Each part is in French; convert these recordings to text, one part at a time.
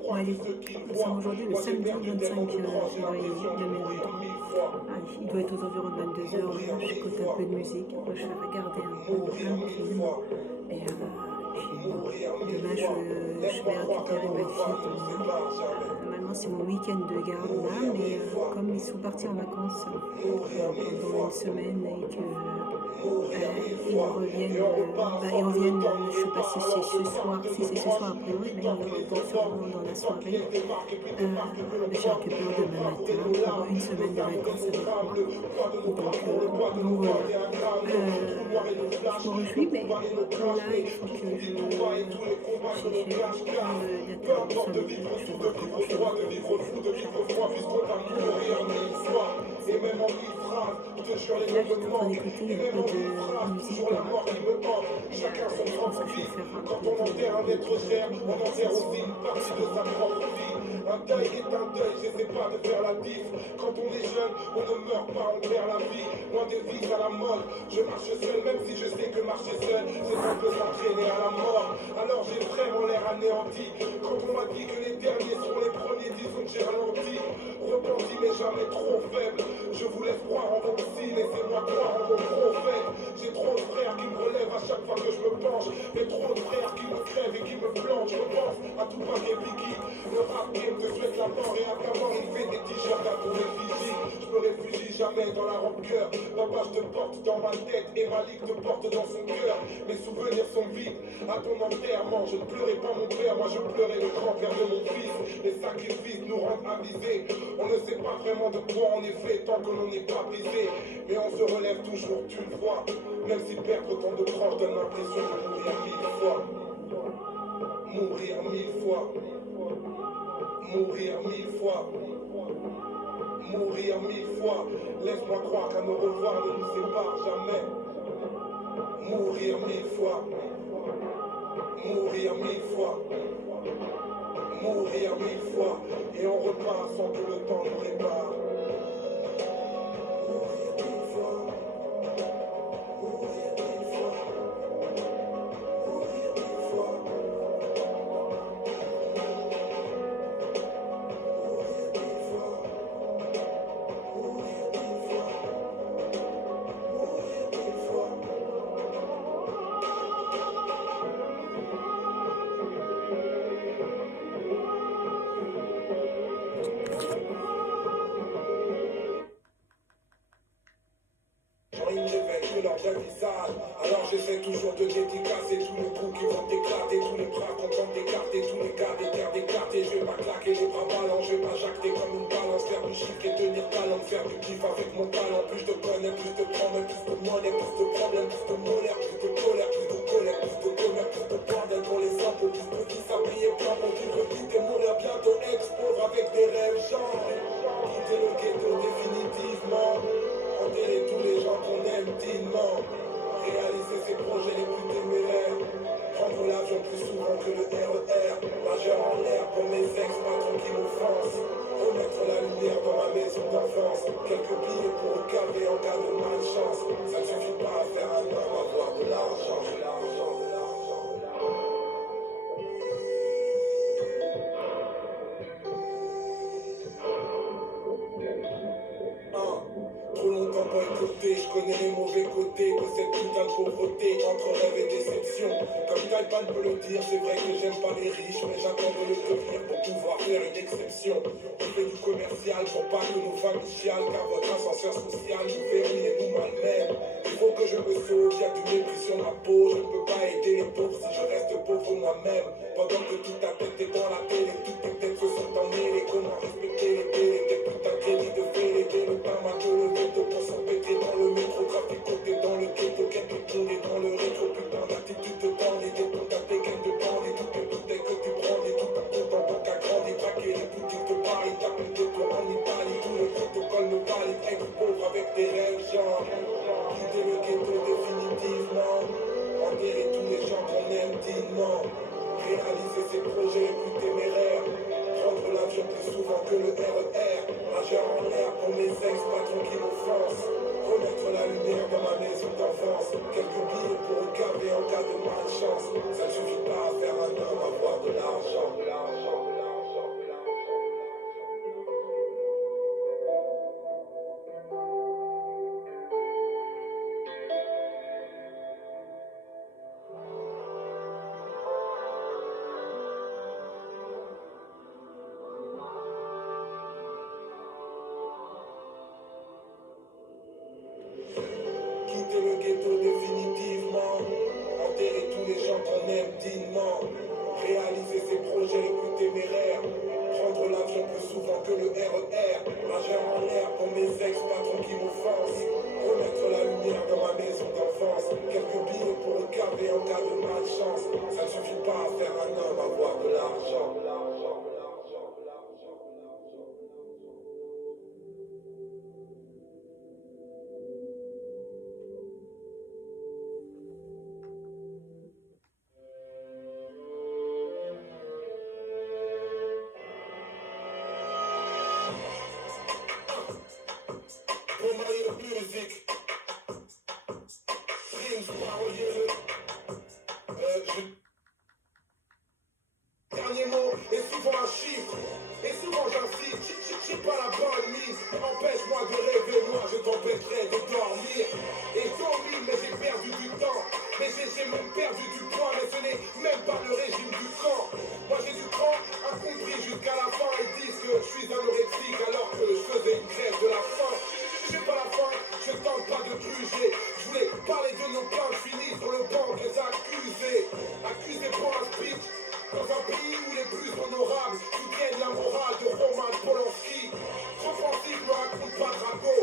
Bon, allez, nous sommes aujourd'hui le samedi 25 février 2023. Ah, il doit être aux environs de 22 heures. J'écoute un peu de musique. Moi, je vais regarder un film. Et puis demain, je vais récupérer ma fille demain. Normalement, c'est mon week-end de garde là, mais comme ils sont partis en vacances pendant une semaine et que ils reviennent, je sais pas si c'est ce soir, si c'est ce soir a priori, mais ils reviennent sûrement dans la soirée. Je récupère demain matin pour une semaine de vacances avec moi. Donc voilà. Je me réjouis, mais là, il faut que j'ai plein d'attention. Je vais voir comment je Là, je suis en train d'écouter un peu de musique. Je pense que je vais faire un peu un deuil est un deuil, j'essaie pas de faire la diff. Quand on est jeune, on ne meurt pas, on perd la vie. Loin des vies à la mode, je marche seul, même si je sais que marcher seul, c'est un peu s'entraîner à la mort. Alors j'ai vraiment l'air anéanti. Quand on m'a dit que les derniers seront les premiers, disons que j'ai ralenti. Repenti mais jamais trop faible. Je vous laisse croire en vos signes, laissez-moi croire en vos prophètes. J'ai trop de frères qui me relèvent à chaque fois que je me penche. Mais trop de frères qui me crèvent et qui me plantent. Je pense à tout paquet Biggie. Le rap game te souhaite la mort et à ta mort il fait des t-shirts à ton effigie. Je me réfugie jamais dans la rancœur. Papa je te porte dans ma tête et Malik te porte dans son cœur. Mes souvenirs sont vides à ton enterrement. Je ne pleurais pas mon père, moi je pleurais le grand-père de mon fils. Les sacrifices nous rendent avisés. On ne sait pas vraiment de quoi on est fait tant que l'on n'est pas brisé. Mais on se relève toujours, tu le vois. Même si perdre tant de proches donne l'impression de mourir 1000 fois. Mourir 1000 fois. Mourir 1000 fois. Mourir 1000 fois. Laisse-moi croire qu'un au revoir ne nous sépare jamais. Mourir 1000 fois. Mourir 1000 fois. Mourir 1000 fois. Et on repart sans que le temps nous répare. Mourir 1000 fois. Mourir 1000 fois. Mourir 1000 fois. Alors j'essaie toujours de dédicacer tous les coups qui vont t'éclater, tous les bras contents d'écarter, tous les gars des terres d'écarter. Je vais pas claquer les bras ballants, je vais pas jacter comme une balance, faire du chiffre et tenir talent, faire du kiff avec mon talent. Plus je te connais, plus je te promets, plus de monnaie, plus de problèmes, plus de molaire, plus de colère, plus de colère, plus de commerce, plus de bordel pour les impôts, plus de qui s'habiller plein pour vivre vite et mourir bientôt ex-pauvre avec des rêves genre. Quitter le ghetto définitivement, enterrer tous les gens qu'on aime dignement. Réaliser ses projets les plus téméraires. Prendre l'avion plus souvent que le RER. Majeur en l'air pour mes ex-patrons qui m'offensent. Remettre la lumière dans ma maison d'enfance. Quelques billets pour recaver en cas de malchance. Ça ne suffit pas à faire un homme, avoir de l'argent. Trop longtemps boycotté, je connais les mauvais côtés de cette putain de pauvreté entre rêve et déception. Comme Taipan peut le dire, c'est vrai que j'aime pas les riches, mais j'attends de le devenir pour pouvoir faire une exception. On fait du commercial pour pas que nos familles chialent, car votre ascenseur social nous verrouille et nous malmène. Il faut que je me sauve, y'a du mépris sur ma peau. Je ne peux pas aider les pauvres si je reste pauvre moi-même. Pendant que toute ta tête est dans la télé, toutes tes têtes se sont emmêlées. Comment respecter les télés, tes putains de crédits de fêlés, le tarmac de lever pour s'empêtrer dans le métro, trafic côté dans le ghetto, quête de tourner dans le rétro, putain d'attitude de bandit, des comptes à tes gaines de bandit, toutes les bouteilles que tu prends, et tout ton compte en banque à grandir, braquer les boutiques de Paris, taper de toi en Italie, tout le protocole me valide, être pauvre avec des rêves, genre, quitter le ghetto définitivement, enterrer tous les gens qu'on aime dignement, réaliser ses projets les plus téméraires, prendre l'avion plus souvent que le RER, majeur en l'air pour mes ex-patrons qui m'offensent. Remettre la lumière dans ma maison d'enfance. Quelques billets pour recaver en cas de malchance. Ça ne suffit pas à faire un homme, avoir de l'argent. que le RER. Majeur en l'air pour mes ex-patrons qui m'offensent. Remettre la lumière dans ma maison d'enfance. Quelques billes pour le café en cas de malchance. Ça ne suffit pas à faire un homme avoir de l'argent. Pour marier la musique, Prince, parolier-le. Dernier mot est souvent un chiffre, et souvent j'insiste, j'ai pas la bonne mise. Empêche-moi de rêver, moi je t'empêcherai de dormir. Et j'ai dormi, mais j'ai perdu du temps. Mais j'ai même perdu du poids, mais ce n'est même pas le régime du camp. Moi j'ai du cran, incompris jusqu'à la fin. Ils disent que je suis anorexique alors que je faisais une grève de la faim. J'ai pas la faim, je tente pas de gruger. Je voulais parler de nos plans, je finis sur le banc des accusés. Accusés pour un speech. Dans un pays où les plus honorables soutiennent la morale de Roman Polanski. Offensif, me raconte pas Drago.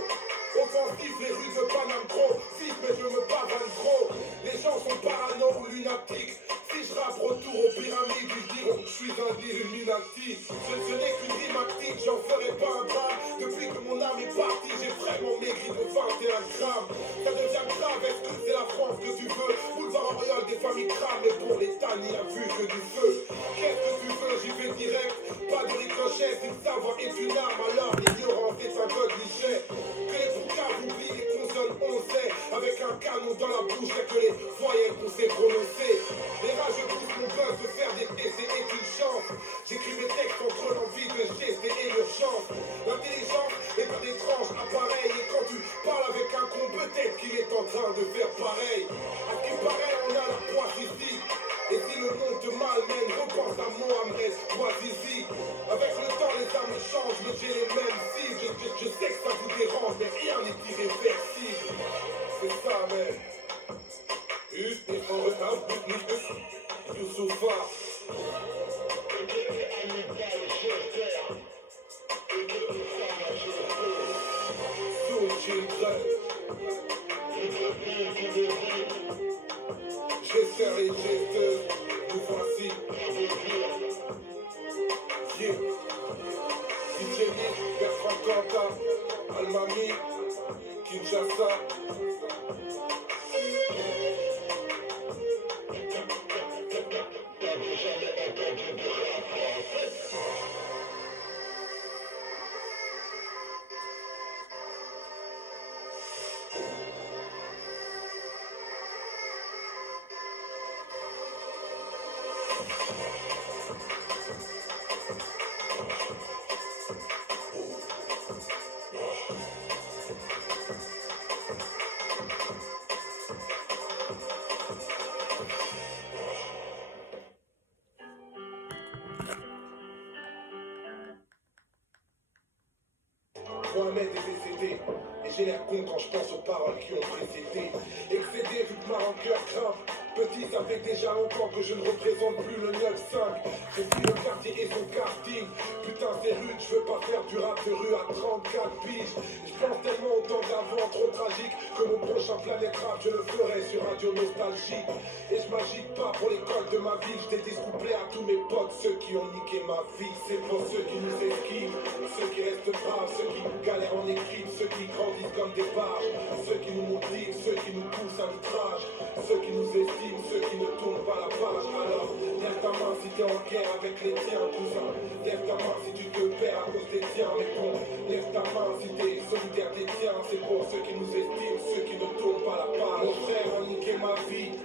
Offensif, les rues de Paname trop. Si, mais je me pavane trop. Les gens sont parano ou lunatiques. Si je rappe retour aux pyramides, ils diront que je suis un Illuminati. Ce n'est qu'une rime, j'en ferai pas un drame. Depuis que mon âme est partie, j'ai vraiment maigri de 21 grammes. Ça devient grave, est-ce que c'est la France que tu veux? Boulevard Oriol, des familles crament, mais pour l'État n'y a vu que du feu. Qu'est-ce que tu veux? J'y vais direct. Pas de ricochet, si le savoir est une arme, alors l'ignorance est un godlichet. Que les poucards oublient les consonnes, on sait. Avec un canon dans la bouche, y'a que les voyelles qu'on sait prononcer. Les rageux poussent mon buzz de faire des essais est une chance. J'écris mes textes entre l'envie de gester et l'urgence. L'intelligence est un étrange appareil. Et quand tu parles avec un con, peut-être qu'il est en train de faire pareil. À ce qui paraît, on a la poisse ici. Et si le monde te malmène, repense à Mohamed Bouazizi. Avec le temps, les armes changent, mais j'ai les mêmes cibles. Je sais que ça vous dérange, mais rien n'est irréversible. C'est ça, man. Juste et en retard, Youssoufa. Soul Children. Gesteur et gesteuse, nous voici. Yeah. DJ Nick, Bertrand Cantat, Almami, Kinshasa. Mohamed est décédé, et j'ai l'air con quand je pense aux paroles qui ont précédé. Excédé vu que ma rancœur grimpe. Petit, ça fait déjà longtemps que je ne représente plus le 9-5. J'ai pris le quartier et son karting. Putain, c'est rude, je veux pas faire du rap de rue à 34 piges. Je pense tellement au temps d'avant, trop tragique, que mon prochain Planète Rap, je le ferai sur Radio Nostalgie. Et je m'agite pas pour l'école de ma ville, je dédie ce couplet à tous mes potes, ceux qui ont niqué ma vie. C'est pour ceux qui nous esquivent, ceux qui restent braves, ceux qui galèrent en équipe, ceux qui grandissent comme des barges, ceux qui nous motivent, ceux qui nous poussent à l'outrage, ceux qui nous estiment, ceux qui ne tournent pas la page. Alors, lève ta main si t'es en guerre avec les tiens, cousin. Lève ta main si tu te perds à cause des tiens, mais bon. Lève ta main si t'es solidaire des tiens. C'est pour ceux qui nous estiment, ceux qui ne tournent pas la page. Mon frère a niqué ma vie.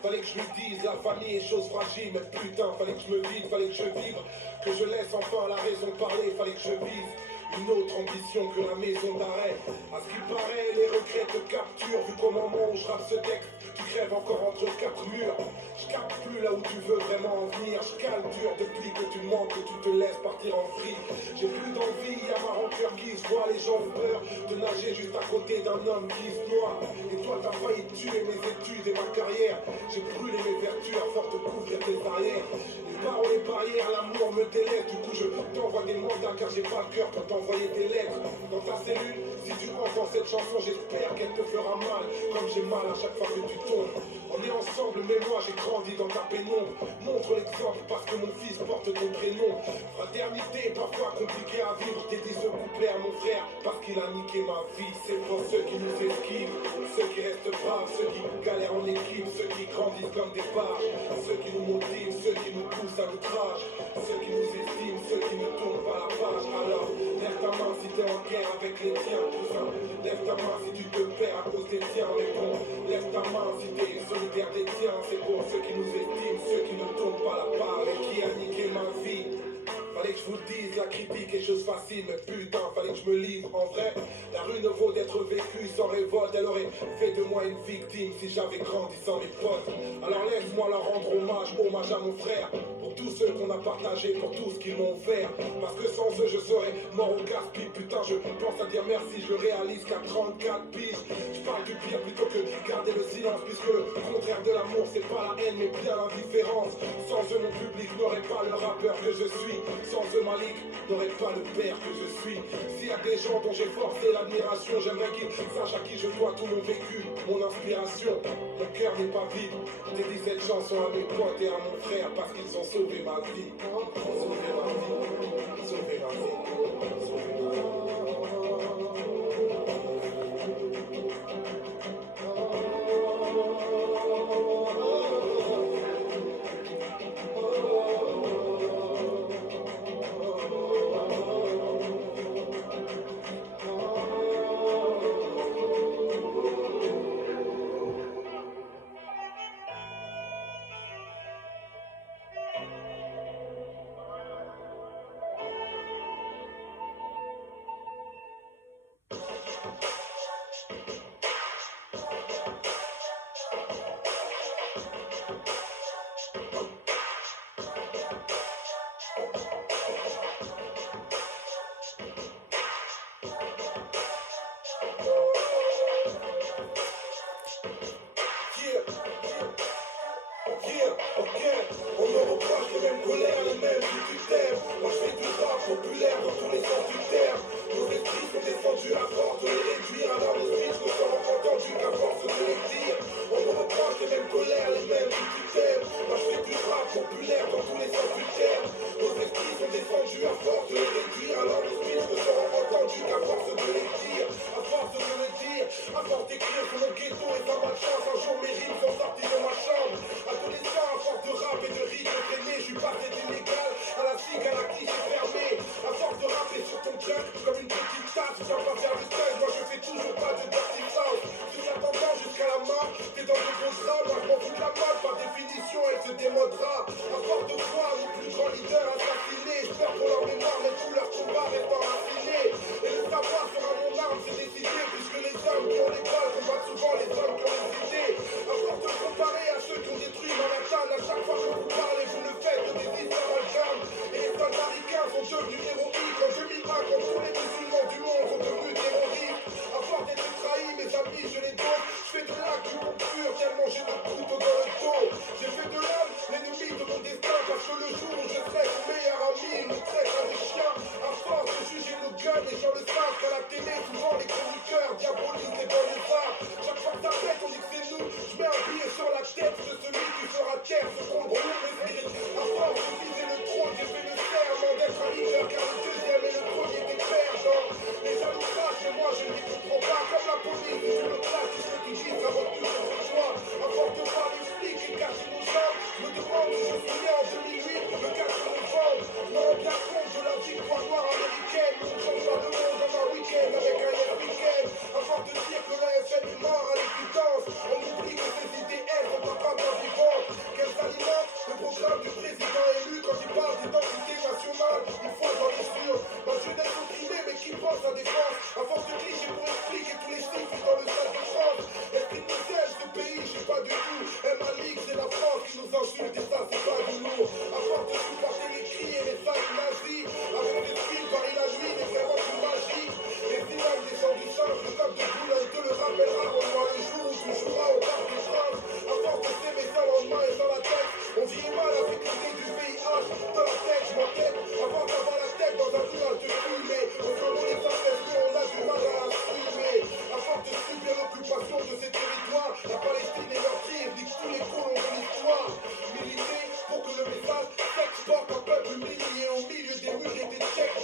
Fallait que je lui dise, la famille est chose fragile. Mais putain, fallait que je me vide, fallait que je vive. Que je laisse enfin la raison parler, fallait que je vise. Une autre ambition que la maison d'arrêt. À ce qui paraît, les regrets te capturent. Vu qu'au moment où je rappe ce texte, tu crèves encore entre quatre murs. Je capte plus là où tu veux vraiment en venir. Je cale dur depuis que tu demande que tu te laisses partir en vrille. J'ai plus d'envie, y'a ma rancœur qui se voit. Les gens ont peur de nager juste à côté d'un homme qui se noie. Et toi t'as failli tuer mes études et ma carrière. J'ai brûlé mes vertus à force de couvrir tes barrières. Les barreaux, les barrières, l'amour me délaisse. Du coup je t'envoie des mandats car j'ai pas le cœur pour t'envoyer des lettres. Dans ta cellule, si tu entends cette chanson, j'espère qu'elle te fera mal. Comme j'ai mal à chaque fois que tu tombes. On est ensemble, mais moi j'ai grandi dans ta pénombre. Montre l'exemple parce que mon fils porte ton prénom. Fraternité, parfois compliqué à vivre. J'ai dit ce couplet à mon frère parce qu'il a niqué ma vie. C'est pour ceux qui nous esquivent, ceux qui restent braves, ceux qui galèrent en équipe, ceux qui grandissent comme des barges, ceux qui nous motivent, ceux qui nous poussent à l'outrage, ceux qui nous estiment, ceux qui ne tournent pas la page. Alors, lève ta main si t'es en guerre avec les tiens, cousin. Lève ta main si tu te perds à cause des tiens, mais bon. Lève ta main si t'es solidaire des tiens. C'est pour ceux qui nous estiment, ceux qui ne tournent pas la page. Et qui a niqué ma vie. Fallait que je vous le dise, la critique est chose facile, mais putain, fallait que je me livre. En vrai, la rue ne vaut d'être vécue sans révolte. Elle aurait fait de moi une victime si j'avais grandi sans mes potes. Alors laisse-moi leur rendre hommage, hommage à mon frère. Pour tous ceux qu'on a partagés, pour tout ce qu'ils m'ont offert. Parce que sans eux, je serais mort au gaspille. Putain, je pense à dire merci, je le réalise qu'à 34 piges. Je parle du pire plutôt que garder le silence, puisque le contraire de l'amour, c'est pas la haine, mais bien l'indifférence. Sans eux, mon public n'aurait pas le rappeur que je suis. Sans eux, Malik n'aurait pas le père que je suis. S'il y a des gens dont j'ai forcé l'admiration, j'aimerais qu'ils sachent à qui je dois tout mon vécu, mon inspiration. Mon cœur n'est pas vide. J'ai dit cette chanson à mes potes et à mon frère parce qu'ils ont sauvé ma vie. Sauvé ma vie. Sauvé ma vie. Sauvé ma vie.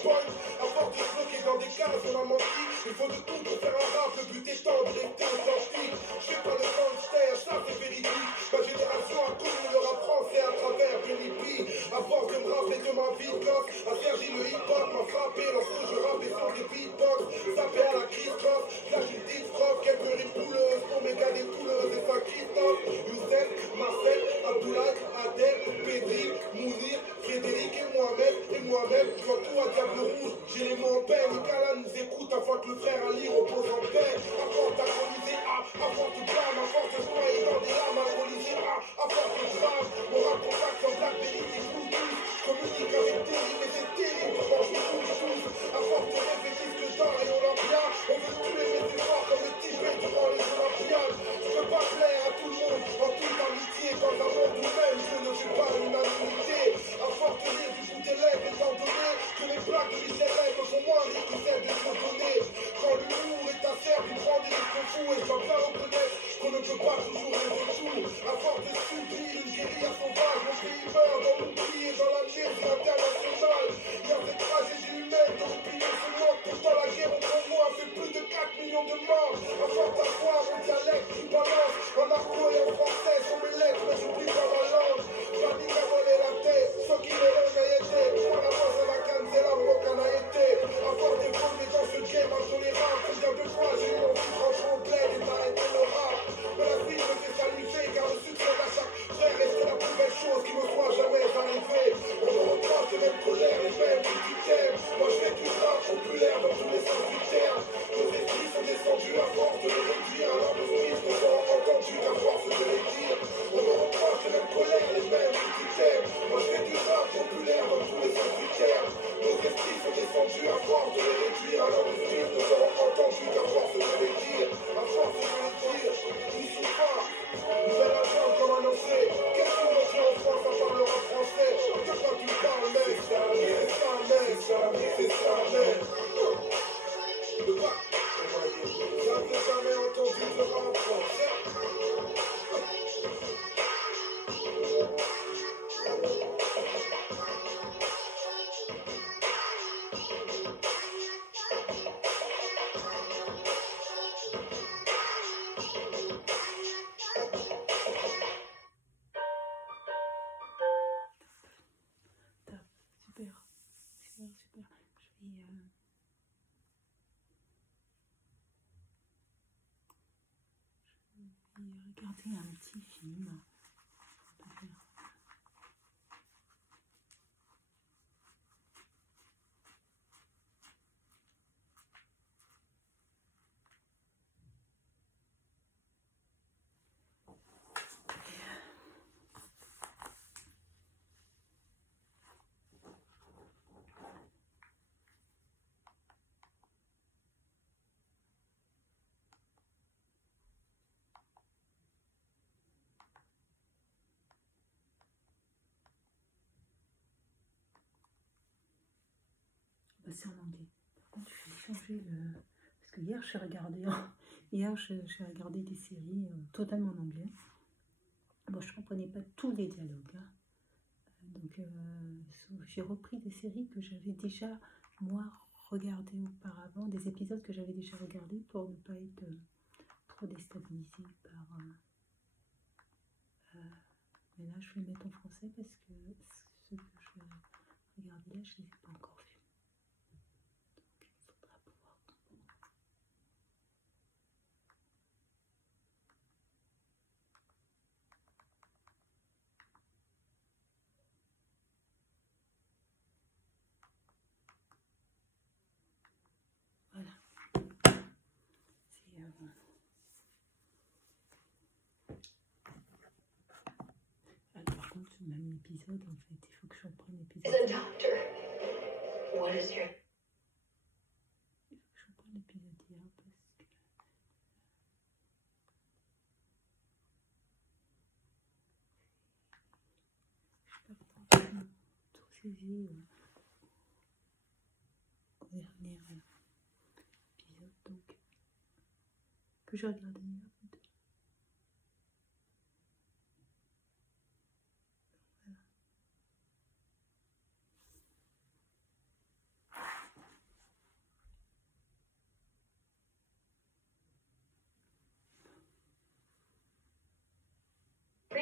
point. À force de se bloquer dans des cases, on a menti. Il faut de tout pour faire un rap, le but étant de rester authentique. Je sais pas le gangster, ça c'est véridique. Ma génération a connu le rap français à travers Benny B. À force de me rappeler de ma vie de gosse, à Sergi le hip-hop m'a frappé lorsque je rappais sur des beatbox. Tapé à la Christophe, lâche une petite strophe, quelques rimes pouleuses pour mes gars des pouleuses et ça Christophe. Youssef, Marcel, Abdoulaye, Adel, Pédri, Mounir, Frédéric et moi-même, je vois tout à Diable Rouge, j'ai les mots en paix, Nicolas nous écoute afin que le frère Ali repose en paix. À force d'agoniser, à force de blâme, à force de se noyer dans des larmes, alcoolisées, à force de drame, on raconte comme Black Berry, des coups tous, communique avec terrible et c'est terrible, quand je couche tous, à force de répéter ce que dans et Olympia, on veut tuer mes efforts comme le Tibet durant les Olympiades. Je peux pas plaire à tout le monde, en toute amitié, dans un monde où même je ne suis pas l'unanimité. À force de rire du bout des lèvres, étant donné que les blagues de Michel me font moins rire que celles de se donner. Quand l'humour est à faire, il prend des risques fous et je dois bien reconnaître qu'on ne peut pas toujours rêver tout. À force de subir une guérilla sauvage, mon pays meurt dans l'oubli et dans la l'amnésie internationale. Il y a cette tragédie humaine dont l'opinion se moque. Pourtant la guerre entre moi fait plus de 4 millions de morts. À force d'avoir mon dialecte qui balance en argot et en français sur mes lettres, mais j'oublie pas ma langue. J'arrive à voler la tête, ce qui est l'honnêteté. Pour la voix de la canne, c'est la moque en a été. À force d'évoluer dans ce game intolérable, combien de fois j'ai eu envie de rentrer au bled et d'arrêter le rap. Mais la vie me fait saliver car le succès à chaque frère restait la plus belle chose qui me soit jamais arrivée. On me reproche les mêmes colères, les mêmes critiques. Moi je fais du rap populaire dans tous les sens du terme. Nos esprits sont descendus à force de les réduire, alors nos fils ne sont entendus qu'à force de les dire. On me reproche les mêmes colères, les mêmes critiques. Moi je fais du rap populaire dans tous les sens du terme. Nos esprits sont descendus à force de les réduire, alors nos fils ne sont entendus qu'à force de les dire. À force de les dire, n'y sont pas. Nouvelle agent comme annoncé. Qu'est-ce qu'on retient en France à part le rap français? De quoi tu parles, mec? C'est ça, mec. C'est ça, mec. De quoi? J'avais jamais entendu le rap français. Super, super, super. Je vais regarder un petit film. On peut faire. Bah, c'est en anglais. Par contre, je vais changer le. Parce que hier, j'ai regardé des séries totalement en anglais. Bon, je ne comprenais pas tous les dialogues. Hein. Donc, j'ai repris des séries que j'avais déjà, moi, regardées auparavant, des épisodes que j'avais déjà regardés pour ne pas être trop déstabilisée par. Mais là, je vais le mettre en français parce que ceux que je regardais là, je ne les ai pas encore vus. Donc, il faudra pouvoir comprendre. Voilà. Par contre, ce même épisode, en fait, il faut que je reprenne l'épisode. As a doctor, what is your... Il faut que je reprenne l'épisode hier parce que... Je n'ai pas forcément tout saisi au dernier épisode, donc, que j'ai regardé hier.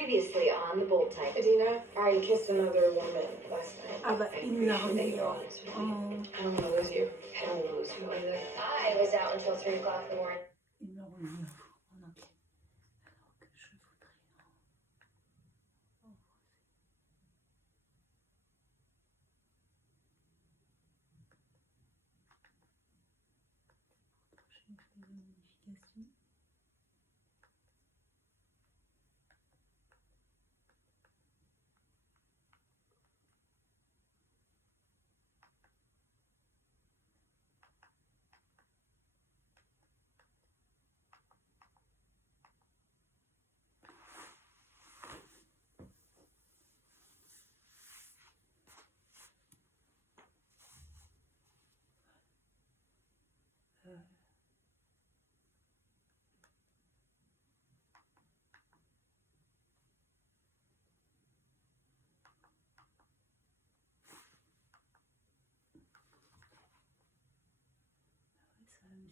Previously on the Bold Type. Adina, I kissed another woman last night. Ah bah, il me l'a That remis you're honest with me. en... I don't want to lose you. I don't want to lose you either. I was out until 3 o'clock in the morning. Il me l'a remis en entier. Alors que je voudrais en... Prochaine fois de modification.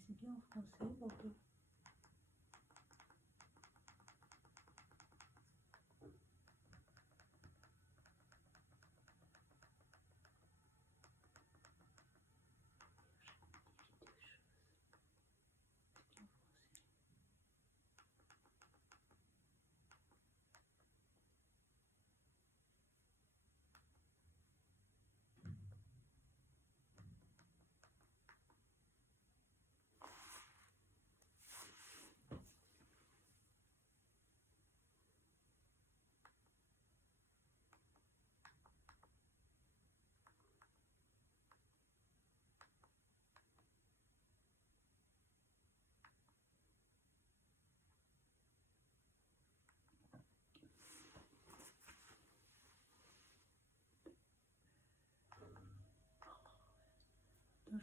C'est bien en français, pourquoi?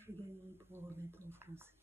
Je galérerai pour remettre en français.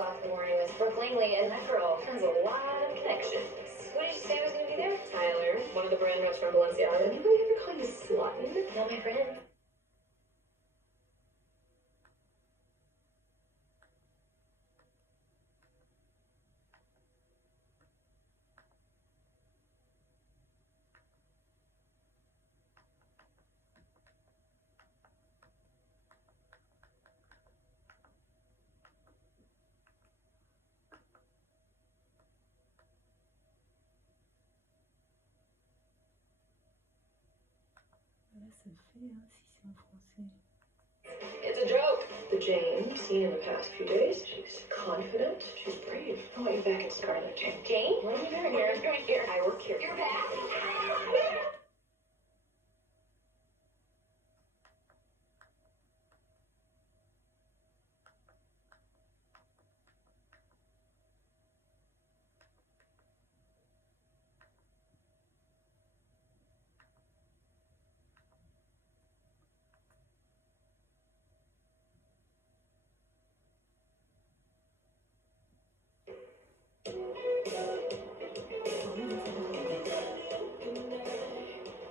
O'clock in the morning was Brooke Langley, and that girl has a lot of connections. Who did you say was going to be there? Tyler, one of the brand reps from Balenciaga. Anybody ever call you slutty? No, my friend. Là, ça le fait, hein, si c'est en français. It's a joke. The Jane seen in the past few days. She's confident. She's brave. I want you back at Scarlet, Jane. Jane? What are you doing What here? are you doing here? I work here. You're back?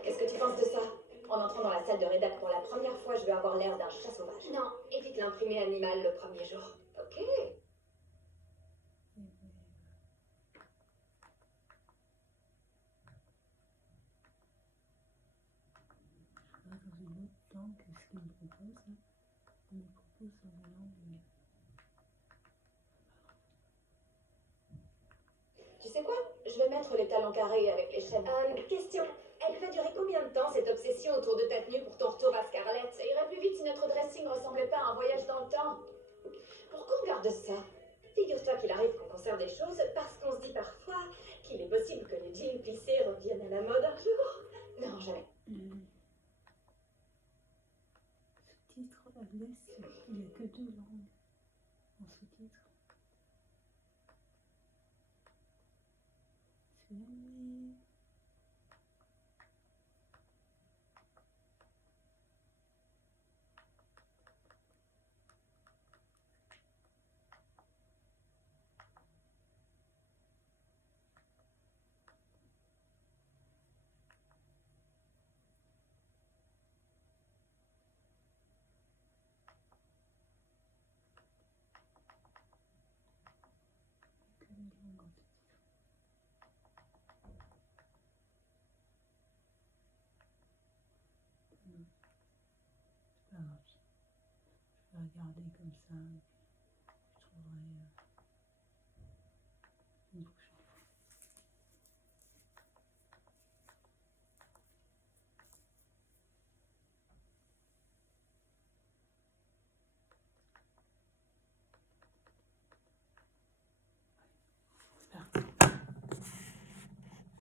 Qu'est-ce que tu penses de ça? En entrant dans la salle de rédac pour la première fois, je vais avoir l'air d'un chat sauvage. Non, évite l'imprimé animal le premier jour. Ok. Dans une autre langue que ce qu'il me propose, hein. Il me propose dans une langue. Tu sais quoi? Je vais mettre les talons carrés avec les chaînes. Question. Elle va durer combien de temps, cette obsession autour de ta tenue pour ton retour à Scarlett? Ça irait plus vite si notre dressing ressemblait pas à un voyage dans le temps. Pourquoi on garde ça? Figure-toi qu'il arrive qu'on conserve des choses parce qu'on se dit parfois qu'il est possible que les jeans plissés reviennent à la mode un jour. Non, jamais. Sous-titre, laisse, il n'y a que 2 langues en sous-titre. C'est grave. Je vais regarder comme ça. Je trouverai.